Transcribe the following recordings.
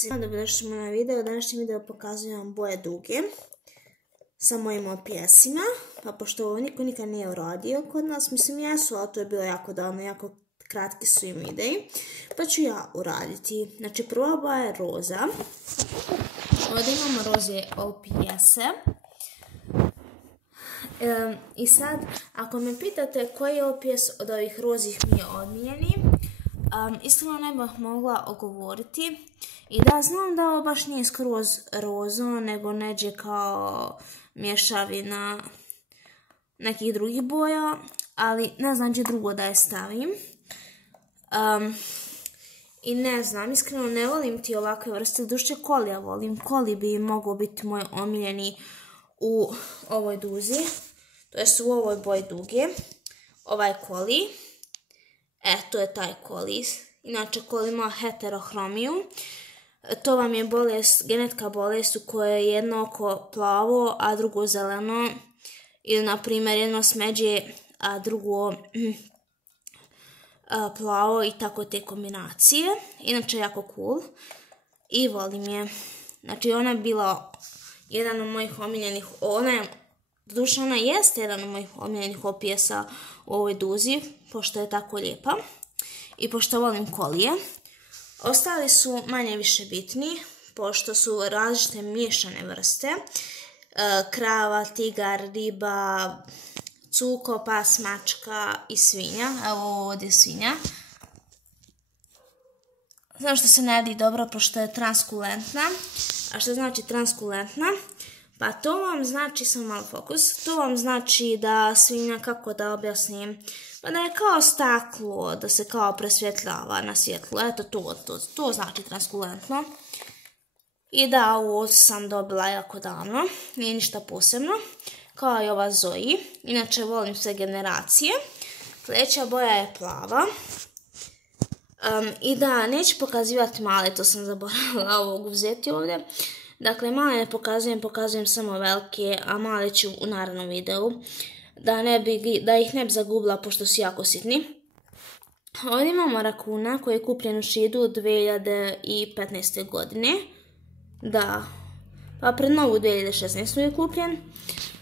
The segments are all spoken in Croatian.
Dobrodošli na video. Današnji video pokazujem vam boje duge sa mojim OPS-ima, pa pošto ovo niko nikad nije uradio kod nas, mislim jesu, ali to je bilo jako davno, jako kratki su im idei, pa ću ja uraditi. Znači prva boja je roza, ovdje imamo roze OPS-e. I sad, ako me pitate koji je OPS od ovih rozih mi je odmiljeni, iskreno ne bih mogla ogovoriti. I da, znam da ovo baš nije skroz rozo, nego neđe kao mješavina nekih drugih boja, ali ne znam gdje drugo da je stavim. I ne znam, iskreno ne volim ti ovakve vrste, duše kolija volim. Koli bi mogao biti moj omiljeni u ovoj duzi, to jest u ovoj boji duge. Ovaj koli, to je taj koli, inače koli ima heterohromiju. To vam je bolest, genetka bolest u kojoj je jedno oko plavo, a drugo zeleno. Ili, na primjer, jedno smeđe, a drugo plavo i tako te kombinacije. Inače, jako cool. I volim je. Znači, ona je bila jedan od mojih omiljenih, ona jeste jedan od mojih omiljenih OPS-a u ovoj duzi, pošto je tako lijepa. I pošto volim kolije. Ostali su manje više bitni, pošto su različite miješane vrste. Krava, tigar, riba, cuko, pas, mačka i svinja. Evo ovdje je svinja. Znam što se ne radi dobro, pošto je transkulentna. A što znači transkulentna? Pa to vam znači, samo malo fokus, to vam znači da svinja, kako da objasnim, pa da je kao staklo, da se kao presvjetljava na svjetlu. Eto to znači transkulentno. I da, ovo sam dobila jako davno, nije ništa posebno, kao i ova Zoe. Inače volim sve generacije. Sljedeća boja je plava. I da, neću pokazivati male, to sam zaboravila ovog uzeti ovdje. Dakle, male ne pokazujem samo velike, a male ću u narednom videu, da ih ne bi zagubila pošto su jako sitni. Ovdje imamo rakuna koji je kupljen u Šidu 2015. godine. Da, pa pred novu 2016. je kupljen.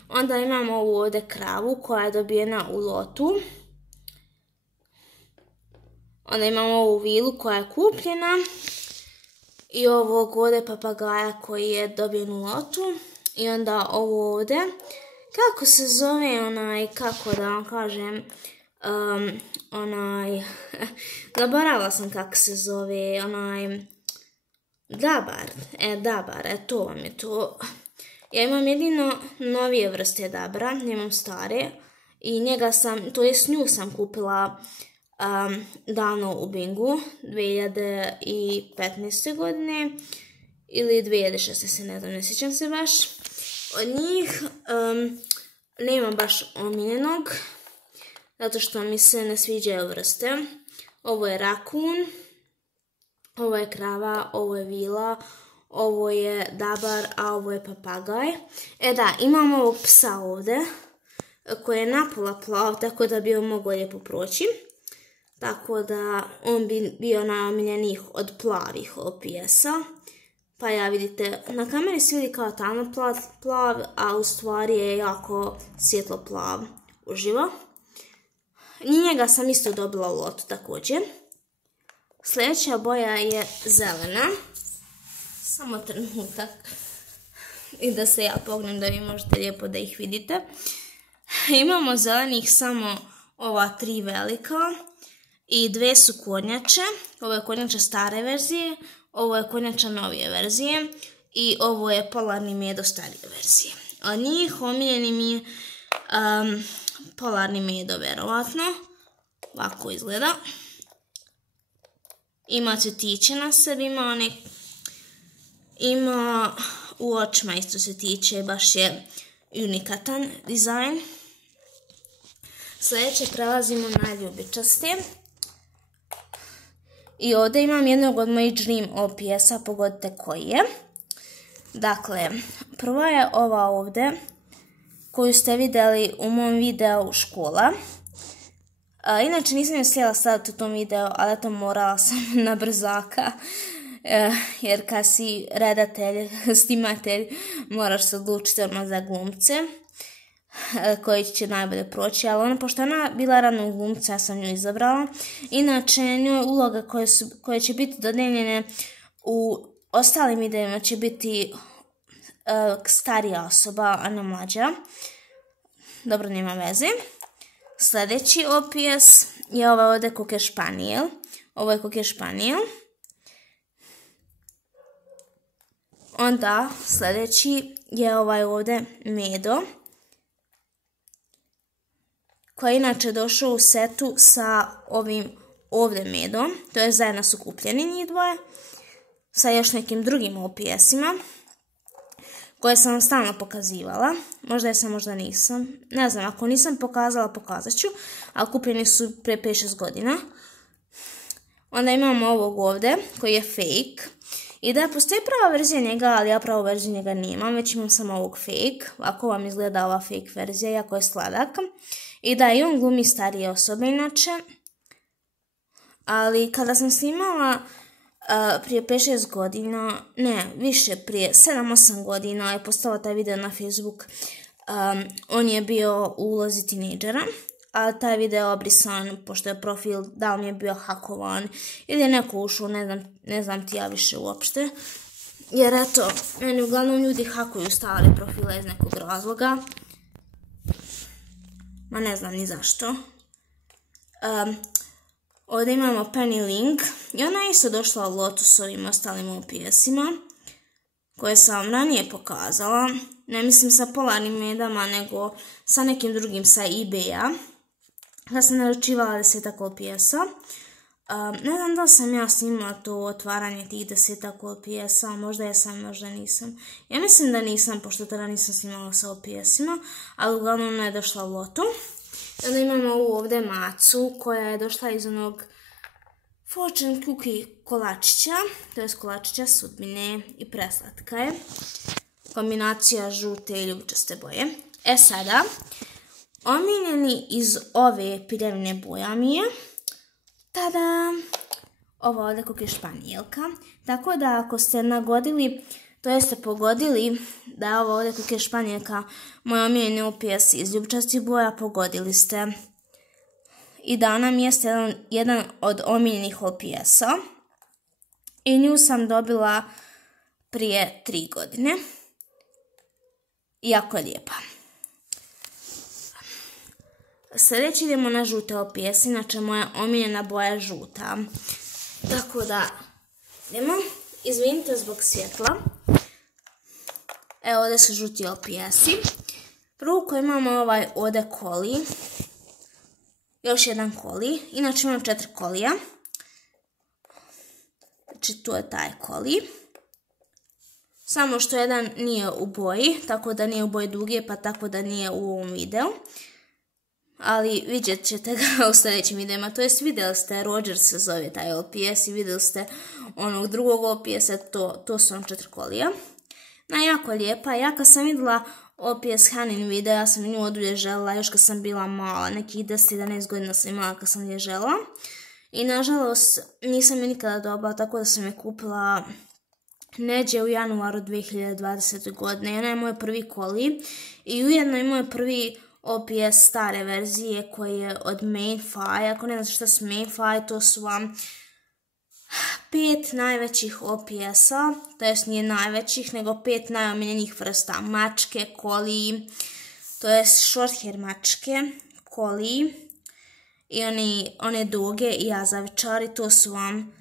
Onda imamo ovu ovdje kravu koja je dobijena u lotu. Onda imamo ovu vilu koja je kupljena. I ovog ovdje papagaja koji je dobijen u lotu. I onda ovo ovdje. Kako se zove kako da vam kažem, zaboravila sam kako se zove, dabar, to vam je to. Ja imam jedino novije vrste dabra, nemam stare. I nju sam kupila davno u Bingu, 2015. godine ili 2016. ne sjećam se baš. Od njih nemam baš omiljenog, zato što mi se ne sviđaju vrste. Ovo je rakun, ovo je krava, ovo je vila, ovo je dabar, a ovo je papagaj. Da, imam ovog psa ovdje, koji je napola plav, tako da bi on mogao lijepo proći. Tako da on bi bio najomiljenijih od plavih OPS-a. Pa ja vidite, na kameri se vidi kao tamno plav, a u stvari je jako svjetlo plav uživo. Njega sam isto dobila u lotu također. Sljedeća boja je zelena. Samo trenutak. I da se ja pognem da vi možete lijepo da ih vidite. Imamo zelenih samo ova 3 velika. I 2 su kornjače. Ovo je kornjača stare verzije. Ovo je kornjača novije verzije. I ovo je polarni medo starije verzije. Od njih omiljeni mi je polarni medo, verovatno. Ovako izgleda. Ima cvjetiće na sebi, ima u očima isto cvjetiće, baš je unikatan dizajn. Sljedeće prelazimo na ljubičaste. I ovdje imam jednog od mojih Dream OPS-a, pogodite koji je. Dakle, prva je ova ovdje, koju ste vidjeli u mom videu škola. Inače nisam joj htjela staviti u tom videu, ali to morala sam na brzaka. jer kad si redatelj, snimatelj, moraš se odlučiti odmah za glumce koji će najbolje proći, ali ona, pošto ona bila rano glumca, ja sam nju izabrala. Inače, njoj uloga koje će biti dodeljene u ostalim videima će biti starija osoba, a ne mlađa. Dobro, nema veze. Sljedeći OPS je ovaj ovdje Cocker Spaniel. Ovo je Cocker Spaniel. Onda sljedeći je ovaj ovdje Medo, koji je inače došao u setu sa ovim ovdje Medom. To je zajedno su kupljeni njih dvoje. Sa još nekim drugim OPS-ima koje sam vam stalno pokazivala. Možda jesam, možda nisam. Ne znam, ako nisam pokazala, pokazat ću. Ali kupljeni su pre 5-6 godina. Onda imamo ovog ovdje koji je fake. I da, postoji prava verzija njega, ali ja pravu verziju njega nemam. Već imam samo ovog fake. Ovako vam izgleda ova fake verzija, jako je sladak. I da, i on glumi starije osobe inače. Ali kada sam snimala prije 5-6 godina, ne, više, prije 7-8 godina je postao taj video na Facebook. On je bio u ulozi tinejdžera, a taj video je obrisan, pošto je profil, da li mi je bio hakovan ili je neko ušao, ne znam ti ja više uopšte. Jer eto, meni uglavnom ljudi hakuju stare profile iz nekog razloga. Ma ne znam ni zašto. Ovdje imamo Penny Link i ona je isto došla u lotu s ovim ostalim OPS-ima koje sam vam ranije pokazala. Ne mislim sa polarnim medama, nego sa nekim drugim sa eBay-a. Ja sam naručivala 10 OPS-a. Ne znam da sam ja snimala to otvaranje tih 10 OPS-a, možda jesam, možda nisam. Ja mislim da nisam, pošto tada nisam snimala sa OPS-ima, ali uglavnom ona je došla u lotu. Onda imamo ovu ovdje macu koja je došla iz onog Fortune Cookie kolačića, to je kolačića sudbine i preslatka je. Kombinacija žute i ljubičaste boje. E sada, omiljeni iz ove pirevine boja mi je, tada, ovo ovdje Cocker Spanielka. Tako da ako ste nagodili, to jeste pogodili da je ovo ovdje Cocker Spanielka moj omiljeni OPS iz ljubičastih boja, pogodili ste. I da nam jeste jedan od omiljenih OPS-a. I nju sam dobila prije 3 godine. Jako je lijepa. Sljedeći idemo na žute OPS, inače moja omiljena boja je žuta. Tako da, idemo. Izvinite zbog svjetla. Evo ovdje su žuti OPS-i. Prvo koji imamo ovaj ovdje koli. Još jedan koli. Inače imam 4 kolija. Znači tu je taj koli. Samo što jedan nije u boji, tako da nije u boji duge, pa tako da nije u ovom videu. Ali vidjet ćete ga u sljedećim videima. To jest vidjeli ste, Roger se zove taj OPS i vidjeli ste onog drugog OPS-a, to su vam 4 kolija. Jako lijepa. Ja kad sam vidjela OPS Hanin video, ja sam nju odulje željela još kad sam bila mala, nekih 10-11 godina sam imala kad sam je željela. I nažalost nisam je nikada dobila, tako da sam je kupila neđe u januaru 2020. godine. Ona je moj prvi koli i ujedno je moj prvi OPS stare verzije koji je od Mainfy. Ako ne znate šta su Mainfy, to su vam 5 najvećih OPS-a, to jest nije najvećih, nego 5 najomiljenijih vrsta mačke, koliji, to jest short hair mačke, koliji i one duge i jazavičari, to su vam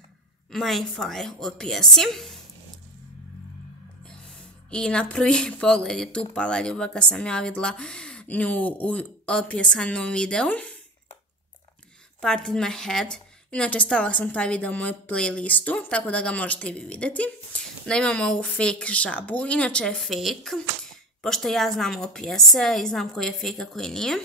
Mainfy OPS-i. I na prvi pogled je tu pala ljubav kad sam ja vidjela nju u OPS Haninom videu. Part in my head. Inače stavila sam taj video u moju playlistu, tako da ga možete i vi vidjeti. Da imamo ovu fake žabu. Inače je fake, pošto ja znam OPS-e i znam koji je fake a koji nije.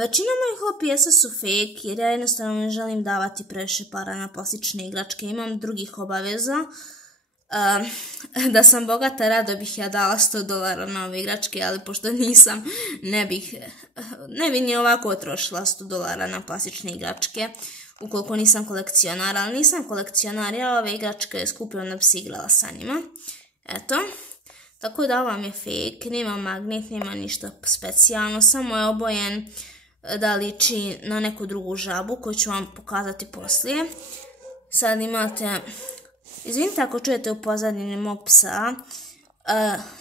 Većina mojih OPS-a su fake jer ja jednostavno ne želim davati previše para na plastične igračke. Imam drugih obaveza. Da sam bogata, rado bih ja dala $100 na ove igračke, ali pošto nisam, ne bi ni ovako trošila $100 na plastične igračke. ukoliko nisam kolekcionar, ali nisam kolekcionar, ja ove igračke skupljam da bi se igrala sa njima. Eto, tako da ovo vam je fake, nema magnet, nema ništa specijalno, samo je obojen da liči na neku drugu žabu koju ću vam pokazati poslije. Sad imate, izvinite ako čujete u pozadini mog psa,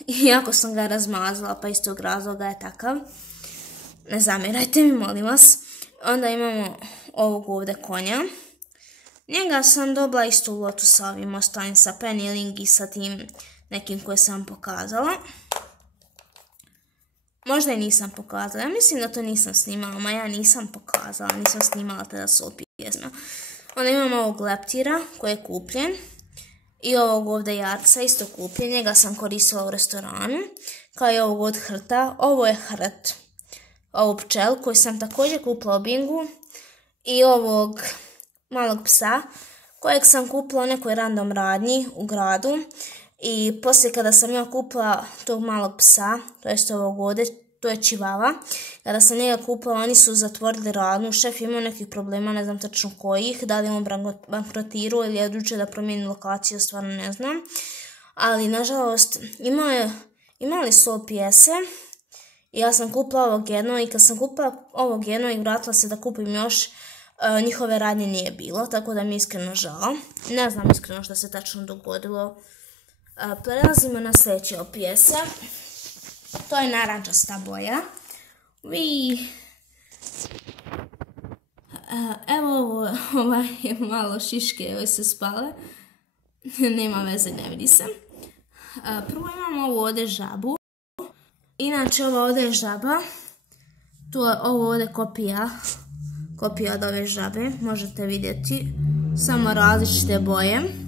iako sam ga razmazala pa iz tog razloga je takav. Ne zamjerajte mi, molim vas. Onda imamo ovog ovdje konja. Njega sam dobila isto u lotu sa ovim ostalim, sa Penny Ling i sa tim nekim koje sam pokazala. Možda i nisam pokazala. Ja mislim da to nisam snimala, ma ja nisam pokazala. Nisam snimala tada s pjesma. Onda imamo ovog leptira koji je kupljen. I ovog ovdje jarca isto kupljen. Njega sam koristila u restoranu. Kao i ovog od hrta. Ovo je hrt. Ovu pčelu koju sam također kupila u Bingu. I ovog malog psa kojeg sam kupila u nekoj random radnji u gradu. I poslije kada sam ja kupila tog malog psa, to jest ovog ovdje, to je čivava, kada sam njega kupila oni su zatvorili radnju, šef imao nekih problema, ne znam tačno kojih, da li on bankrotirao ili je odlučio da promijeni lokaciju, stvarno ne znam. Ali nažalost imali su OPS-e i ja sam kupila ovog jedno i kad sam kupila ovog jedno i vratila se da kupim još, njihove radnje nije bilo, tako da mi je iskreno žao. Ne znam iskreno što se tačno dogodilo. Prelazimo na sljedeće OPS-e. To je narančasta boja. Evo ovo je malo šiške, joj se spale. Nema veze, ne vidi se. Prvo imamo ovu ovdje žabu. Inače ovo ovdje je žaba. Ovo ovdje kopija od ove žabe. Možete vidjeti. Samo različite boje.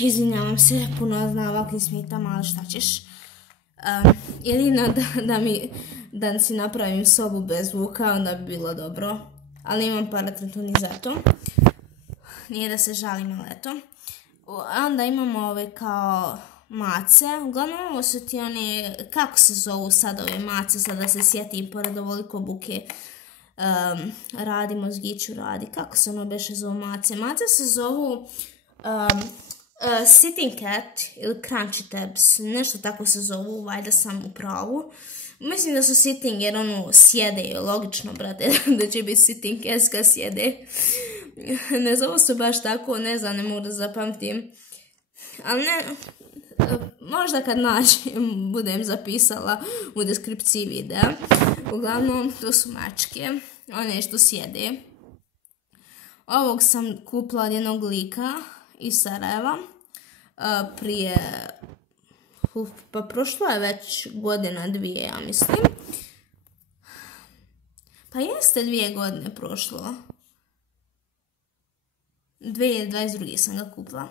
Izvinjavam se, puno znam ovakvim smetama, ali šta ćeš. Jedino da si napravim sobu bez zvuka, onda bi bilo dobro. Ali imam paratretuni za to. Nije da se žalim, ali eto. Onda imamo ove kao mace. Uglavnom ovo su ti one, kako se zovu sad ove mace, sad da se sjetim pored ovoliko buke. Radi, mozgiću radi. Kako se ono beše zovu mace? Mace se zovu Sitting Cat ili Crunchy Tabs, nešto tako se zovu, valjda sam u pravu. Mislim da su sitting jer ono sjede, logično brate, da će biti Sitting Cat kad sjede. Ne zovu se baš tako, ne znam, ne mogu da zapamtim. Ali ne, možda kad nađem budem zapisala u deskripciji videa. Uglavnom, to su mačke, one što sjede. Ovog sam kupila od jednog lika iz Sarajeva prije, pa prošlo je već godina, 2, ja mislim. Pa jeste 2 godine prošlo. 2022. sam ga kupila.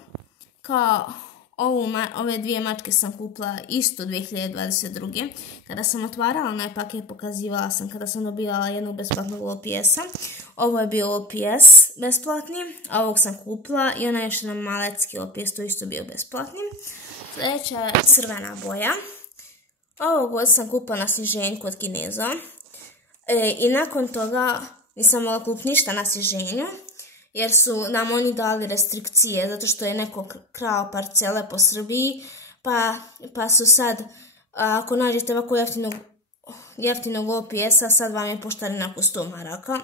Kao ove 2 mačke sam kupila isto 2022. Kada sam otvarala onaj paket, pokazivala sam kada sam dobivala jednu besplatnog OPS-a. Ovo je bio OPS besplatni, a ovog sam kupila i onaj još jedan malecki OPS, to isto bio besplatni. Sljedeća je crvena boja. Ovog sam kupila na sniženju kod Kineza. I nakon toga nisam mogla kupiti ništa na sniženju, jer su nam oni dali restrikcije, zato što je neko krao parcele po Srbiji, pa su sad, ako nađete ovako jeftinog OPS-a, sad vam je poštarina oko 100 maraka,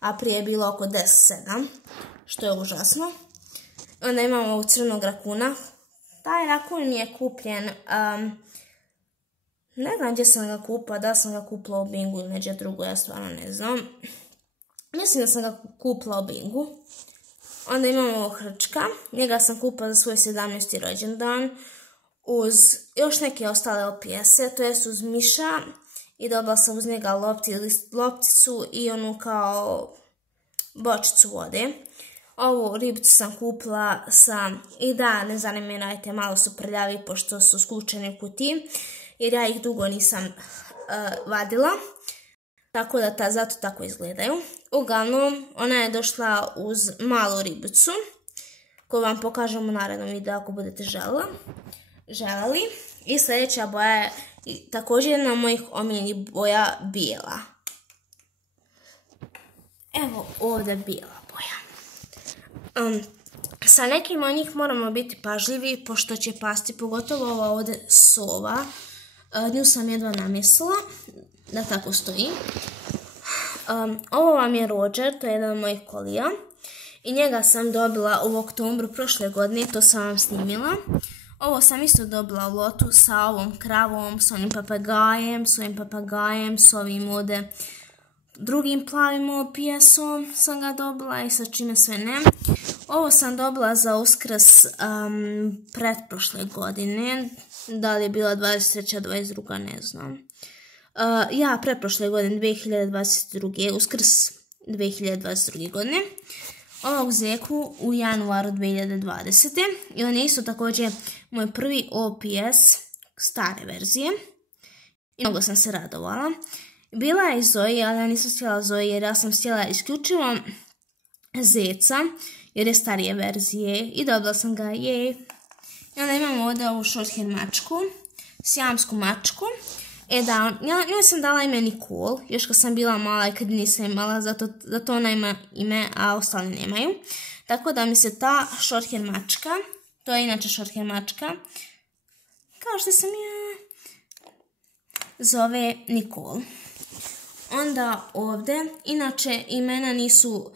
a prije je bilo oko 10-7, što je užasno. Onda imamo ovog crnog rakuna. Taj rakun je kupljen, ne znam gdje sam ga kupila, da sam ga kupila u Bingu ili neđe drugo, ja stvarno ne znam. Mislim da sam ga kupila u Bingu. Onda imamo ovog hrčka. Njega sam kupila za svoj 17. rođendan. Uz još neke ostale OPS-e, to jest uz miša. I dobila sam uz njega lopticu i onu kao bočicu vode. Ovu ribicu sam kupila i da, ne zanimirajte, malo su prljavi pošto su skučeni u kutiji. Jer ja ih dugo nisam vadila. Tako da zato tako izgledaju. Uglavnom, ona je došla uz malu ribicu, koju vam pokažem u narednom videu ako budete želeli. I sljedeća boja je također jedna od mojih omiljenih boja, bijela. Evo ovdje bijela boja. Sa nekim od njih moramo biti pažljivi, pošto će pasti, pogotovo ova ovdje sova. Nju sam jedva namjestila, da tako stoji. Ovo vam je Roger, to je jedan od mojih kolija. I njega sam dobila u oktobru prošle godine, to sam vam snimila. Ovo sam isto dobila u lotu sa ovom kravom, s ovim papagajem, s ovim ovdje drugim plavim OPS-om sam ga dobila i sa čime sve ne. Ovo sam dobila za Uskrs pretprošle godine, da li je bila 23. 22. ne znam. Pretprošle godine, 2022. Uskrs 2022. godine. Ovog zeku u januaru 2020. I on je isto također moj prvi OPS stare verzije. I mnogo sam se radovala. Bila je i Zoe, ali ja nisam htjela Zoe jer ja sam htjela isključivo zeca jer je starije verzije i dobila sam ga, jej. I onda imamo ovdje ovu shorthair mačku, sijamsku mačku. Njoj sam dala ime Nicole, još kad sam bila mala i kad nisam imala, zato ona ima ime, a ostali nemaju. Tako da mi se ta shorthair mačka, to je inače shorthair mačka, kao što sam ja, zove Nicole. Onda ovdje, inače imena nisu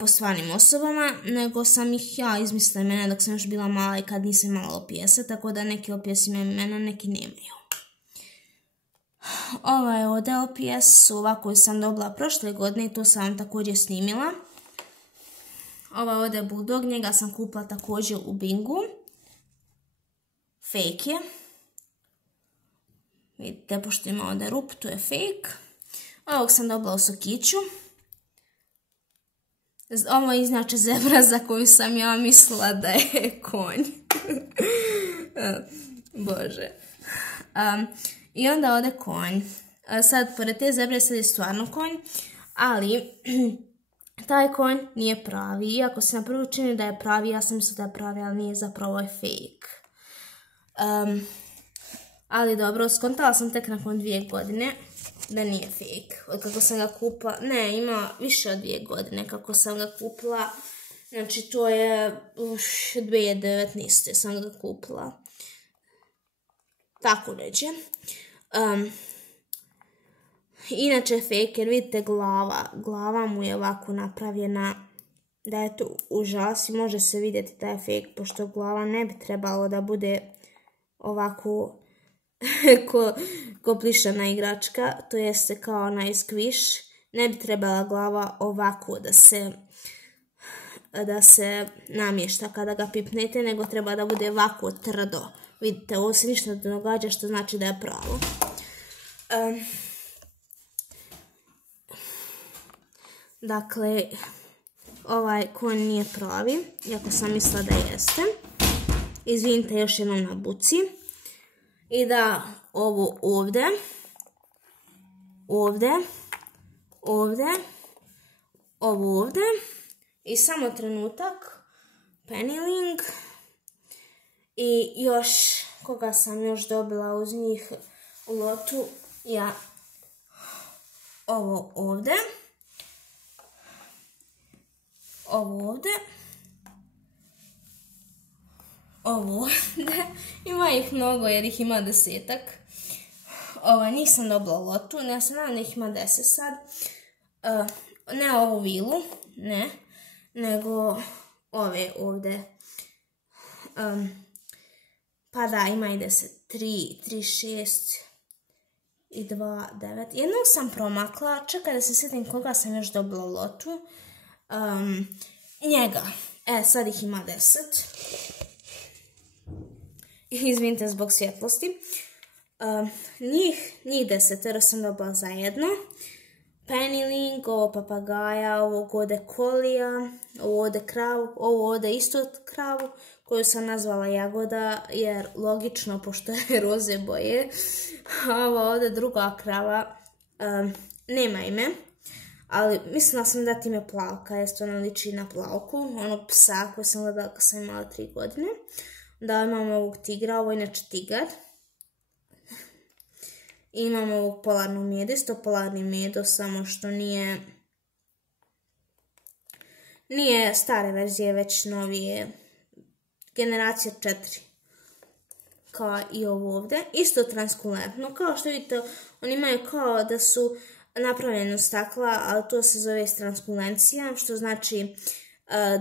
po stvarnim osobama, nego sam ih ja izmislila imena dok sam još bila mala i kad nisam imala OPS-e, tako da neki OPS imaju imena, neki nemaju. Ovo je ovdje OPS ova koju sam dobila prošle godine i to sam vam također snimila. Ova ovdje je Bulldog, njega sam kupila također u Bingu. Fake je. Vidite, pošto ima ovdje rup, to je fake. Ovog sam dobila u sokiću. Ovo je znači zebra za koju sam ja mislila da je konj. Bože. I onda ovdje konj. Sad, pored te zebre sad je stvarno konj, ali taj konj nije pravi. Iako se na prvu čini da je pravi, ja sam mislila da je pravi, ali nije, zapravo je fake. Ali dobro, skontala sam tek nakon 2 godine da nije fake. Od kako sam ga kupila, ne, ima više od 2 godine kako sam ga kupila. Znači, to je 2019. sam ga kupila. Tako reći. Inače fake, jer vidite glava mu je ovako napravljena da je to užas i može se vidjeti da je fake, pošto glava ne bi trebalo da bude ovako ko plišana igračka, to jeste kao onaj squish. Ne bi trebala glava ovako da se namješta kada ga pipnete, nego treba da bude ovako tvrdo. Vidite, ovo se ništa ne događa, što znači da je pravo. Dakle, ovaj konj nije pravi, iako sam mislila da jeste. Izvinite još jednom na buci. I da ovo ovdje, ovo ovdje. I samo trenutak, Pennyling. I još, koga sam još dobila uz njih u lotu, ovo ovdje. Ima ih mnogo jer ih ima 10-ak. Nisam dobila u lotu, ja sam nadam da ih ima 10 sad. Ne ovu vilu, ne, nego ove ovdje. Pa da, ima i 10, 3, 6 i 2, 9. Jednog sam promakla, čekaj da se sjetim koga sam još dobila u lotu. Njega. Sad ih ima 10. Izvinite zbog svjetlosti. Njih 10 sam dobila zajedno. Pennyling, ovo papagaja, ovo ovdje kolija, ovo ovdje kravu, ovo ovdje isto kravu koju sam nazvala Jagoda jer logično pošto je roze boje. A ova ovdje druga krava nema ime, ali mislila sam dati ime Plavka jer to ne liči na Plavku, onog psa koji sam gledala kad sam imala 3 godine. Da imamo ovog tigra, ovo je inače tigar. I imamo ovog polarnog meda, isto polarni medo, samo što nije Nije stare verzije, već novije. Generacija 4. Kao i ovo ovdje. Isto transkulentno. Kao što vidite, oni imaju kao da su napravljeni od stakla, ali to se zove transkulencija, što znači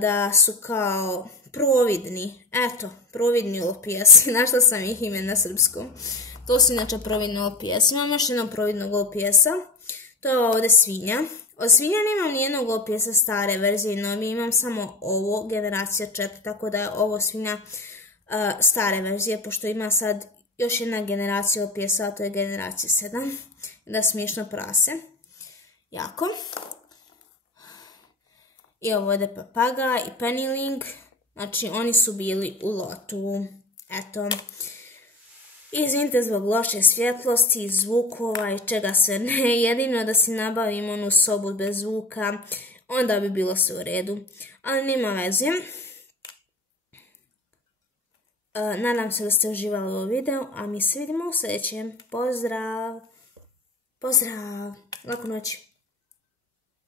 da su kao providni. Eto, providni LPS. Našla sam ih ime na srpskom. To su inače providni LPS. Imam još jednog providnog LPS-a. To je ovdje svinja. Od svinja nemam nijednog LPS-a stare verzije, novije. Imam samo ovo, generacija 4, tako da je ovo svinja stare verzije, pošto ima sad još jedna generacija LPS-a, a to je generacija 7. Da smiješno prase. Jako. I ovo je papaga i peniling. Znači, oni su bili u lotu. Eto. Izvinite zbog loše svjetlosti, zvukova i čega sve ne. Jedino da si nabavim onu sobu bez zvuka, onda bi bilo sve u redu. Ali nema veze. Nadam se da ste uživali u ovom videu, a mi se vidimo u sljedećem. Pozdrav! Pozdrav! Laku noć!